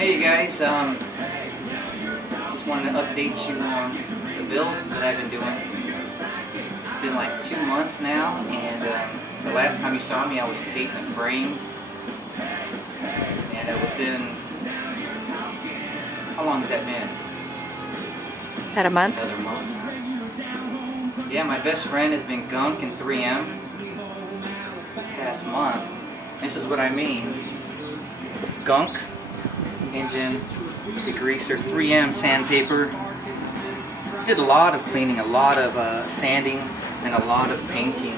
Hey guys, just wanted to update you on the builds that I've been doing. It's been like 2 months now, and the last time you saw me I was painting a frame, and within, how long has that been? About a month? Another month. Yeah, my best friend has been Gunk and 3M the past month. This is what I mean. Gunk engine, degreaser, 3M sandpaper. Did a lot of cleaning, a lot of sanding, and a lot of painting.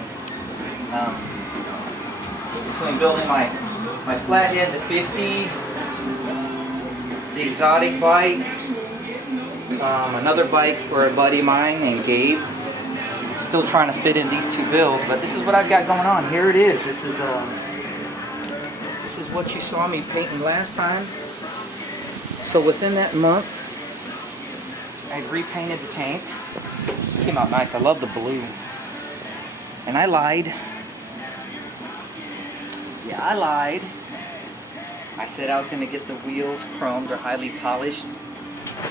Between building my flathead, the 50, the exotic bike, another bike for a buddy of mine named Gabe. Still trying to fit in these two builds, but this is what I've got going on. Here it is. This is what you saw me painting last time. So within that month, I repainted the tank. It came out nice. I love the blue. And I lied. Yeah, I lied. I said I was going to get the wheels chromed or highly polished.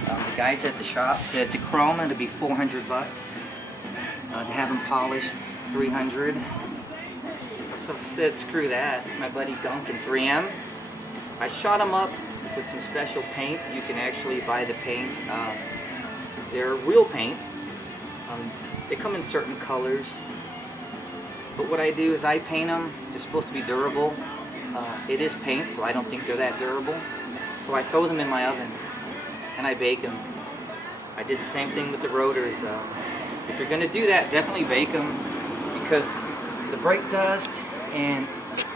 The guys at the shop said to chrome it'd be 400 bucks. To have them polished, 300. So I said, screw that. My buddy Gunk and 3M. I shot them up with some special paint. You can actually buy the paint. They're real paints. They come in certain colors. But what I do is I paint them. They're supposed to be durable. It is paint, so I don't think they're that durable. So I throw them in my oven and I bake them. I did the same thing with the rotors. If you're going to do that, definitely bake them, because the brake dust, and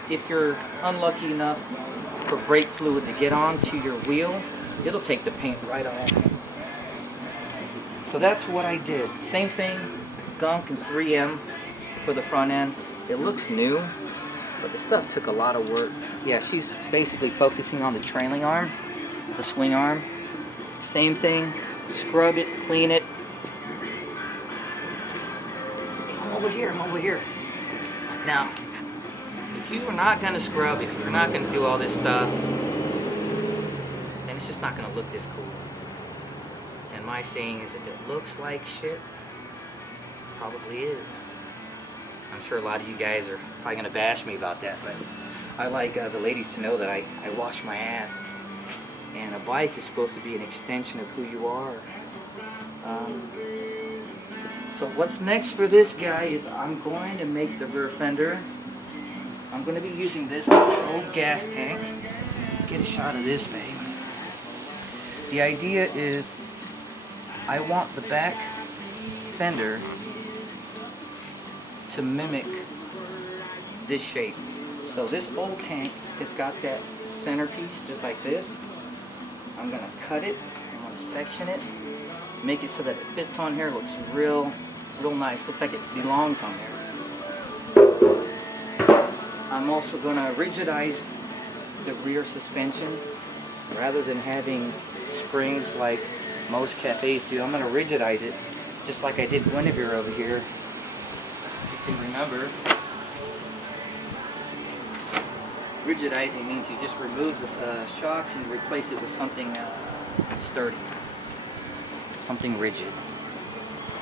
if you're unlucky enough for brake fluid to get onto your wheel, it'll take the paint right off. So that's what I did. Same thing, Gunk and 3M for the front end. It looks new, but the stuff took a lot of work. Yeah, she's basically focusing on the trailing arm, the swing arm. Same thing, scrub it, clean it. I'm over here. Now, if you are not going to scrub, if you're not going to do all this stuff, then it's just not going to look this cool. And my saying is, if it looks like shit, probably is. I'm sure a lot of you guys are probably going to bash me about that, but I like the ladies to know that I wash my ass. And a bike is supposed to be an extension of who you are. So what's next for this guy is I'm going to make the rear fender. I'm going to be using this old gas tank. Get a shot of this, babe. The idea is I want the back fender to mimic this shape. So this old tank has got that centerpiece just like this. I'm going to cut it, I'm going to section it, make it so that it fits on here, looks real nice, looks like it belongs on there. I'm also going to rigidize the rear suspension. Rather than having springs like most cafes do, I'm going to rigidize it just like I did Guinevere over here. If you can remember, rigidizing means you just remove the shocks and you replace it with something sturdy, something rigid.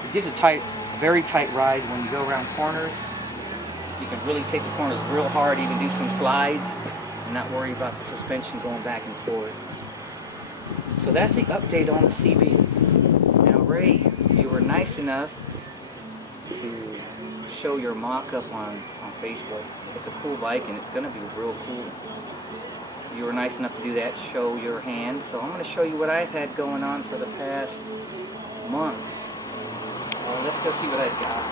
It gives a very tight ride when you go around corners. You can really take the corners real hard, even do some slides, and not worry about the suspension going back and forth. So that's the update on the CB. Now Ray, you were nice enough to show your mock-up on Facebook. It's a cool bike and it's going to be real cool. You were nice enough to do that, show your hand. So I'm going to show you what I've had going on for the past month. Let's go see what I've got.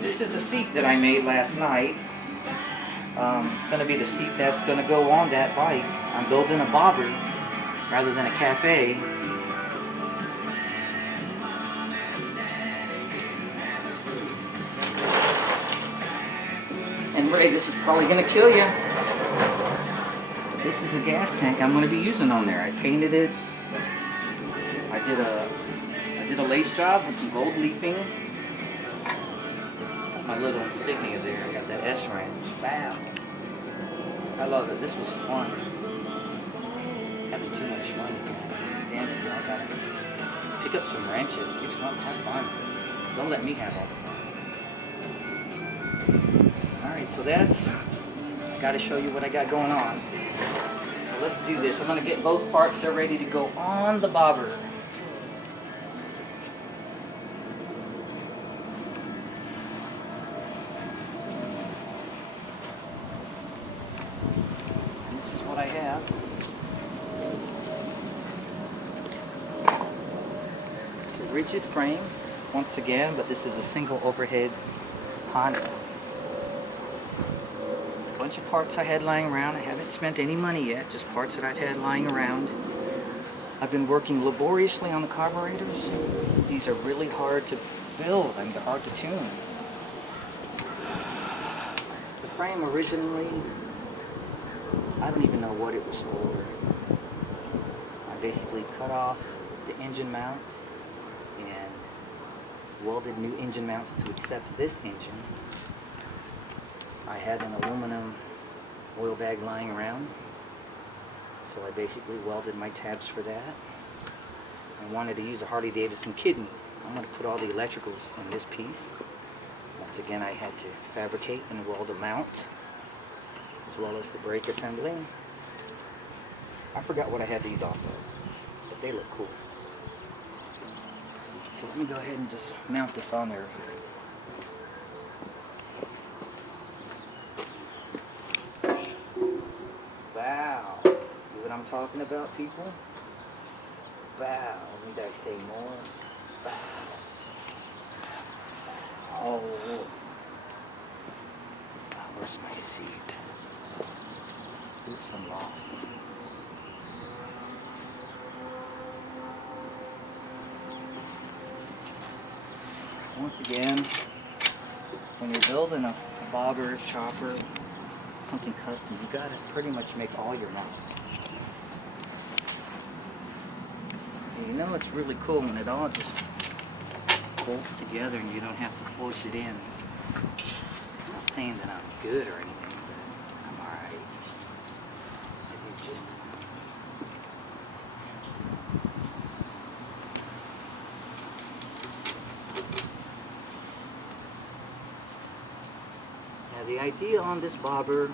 This is a seat that I made last night. It's going to be the seat that's going to go on that bike. I'm building a bobber rather than a cafe. And Ray, this is probably going to kill you. This is a gas tank I'm going to be using on there. I painted it. I did a lace job with some gold leafing. my little insignia there. I got that S wrench. Wow. I love it. This was fun. Having too much fun, you guys. Damn it, y'all gotta pick up some wrenches. Do something. Have fun. Don't let me have all the fun. Alright, so that's... I gotta show you what I got going on. So let's do this. I'm gonna get both parts there ready to go on the bobber. What I have. It's a rigid frame once again, but this is a single overhead Honda. A bunch of parts I had lying around. I haven't spent any money yet, just parts that I've had lying around. I've been working laboriously on the carburetors. These are really hard to build. I mean, they're hard to tune. The frame originally, I don't even know what it was for. I basically cut off the engine mounts and welded new engine mounts to accept this engine. I had an aluminum oil bag lying around, so I basically welded my tabs for that. I wanted to use a Harley-Davidson kidney. I'm going to put all the electricals in this piece. Once again, I had to fabricate and weld a mount, as well as the brake assembly. I forgot what I had these off of, but they look cool. So let me go ahead and just mount this on there. Wow. See what I'm talking about, people? Wow. Need I say more? Wow. Oh. Where's my seat? Oops, I'm lost. Once again, when you're building a bobber, chopper, something custom, you gotta pretty much make all your mounts. And you know it's really cool when it all just bolts together and you don't have to force it in. I'm not saying that I'm good or anything, but I'm alright. I do just... Now the idea on this bobber,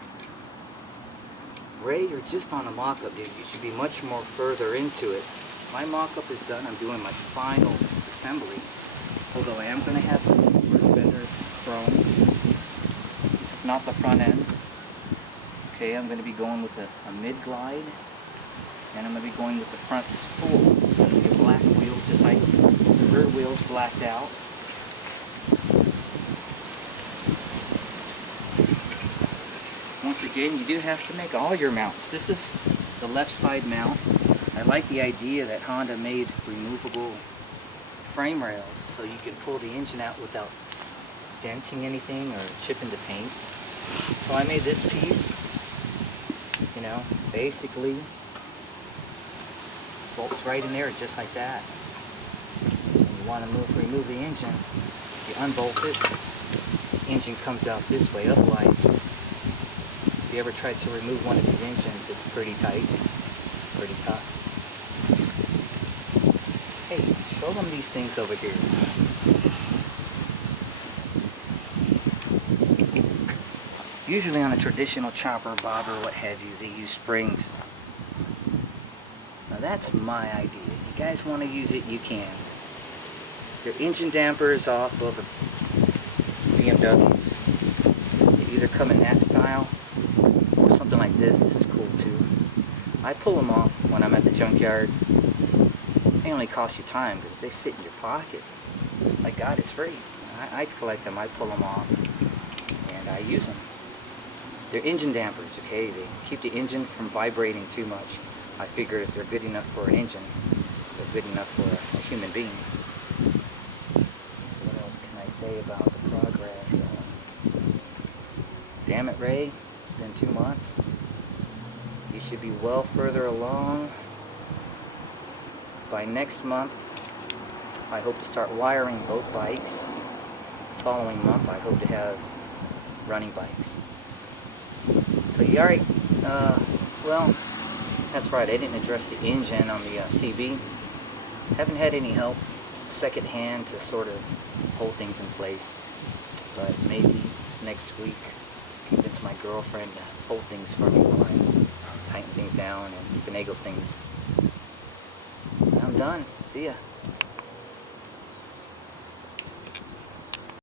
Ray, you're just on a mock-up, dude. You should be much more further into it. My mock-up is done. I'm doing my final assembly. Although I am going to have the rear fender chrome. This is not the front end. Okay, I'm going to be going with a mid-glide. And I'm going to be going with the front spool. It's going to be a black wheel, just like the rear wheel's blacked out. Once again, you do have to make all your mounts. This is the left side mount. I like the idea that Honda made removable frame rails so you can pull the engine out without denting anything or chipping the paint. So I made this piece, you know, basically bolts right in there just like that. When you want to remove the engine, you unbolt it, the engine comes out this way. Otherwise, if you ever tried to remove one of these engines, it's pretty tight, pretty tough. Hey, show them these things over here. Usually on a traditional chopper, bobber, what have you, they use springs. Now that's my idea. If you guys want to use it, you can. Your engine damper is off of BMWs. They either come in that style or something like this. This is cool too. I pull them off when I'm at the junkyard. They only cost you time because if they fit in your pocket, my God, it's free. I collect them, I pull them off, and I use them. They're engine dampers, okay? They keep the engine from vibrating too much. I figure if they're good enough for an engine, they're good enough for a human being. What else can I say about the progress? Damn it, Ray, it's been 2 months. You should be well further along. By next month, I hope to start wiring both bikes. following month I hope to have running bikes. So you already, well, that's right, I didn't address the engine on the CB. Haven't had any help second hand to sort of hold things in place, but maybe next week convince my girlfriend to hold things for me while I tighten things down and finagle things. I'm done. See ya.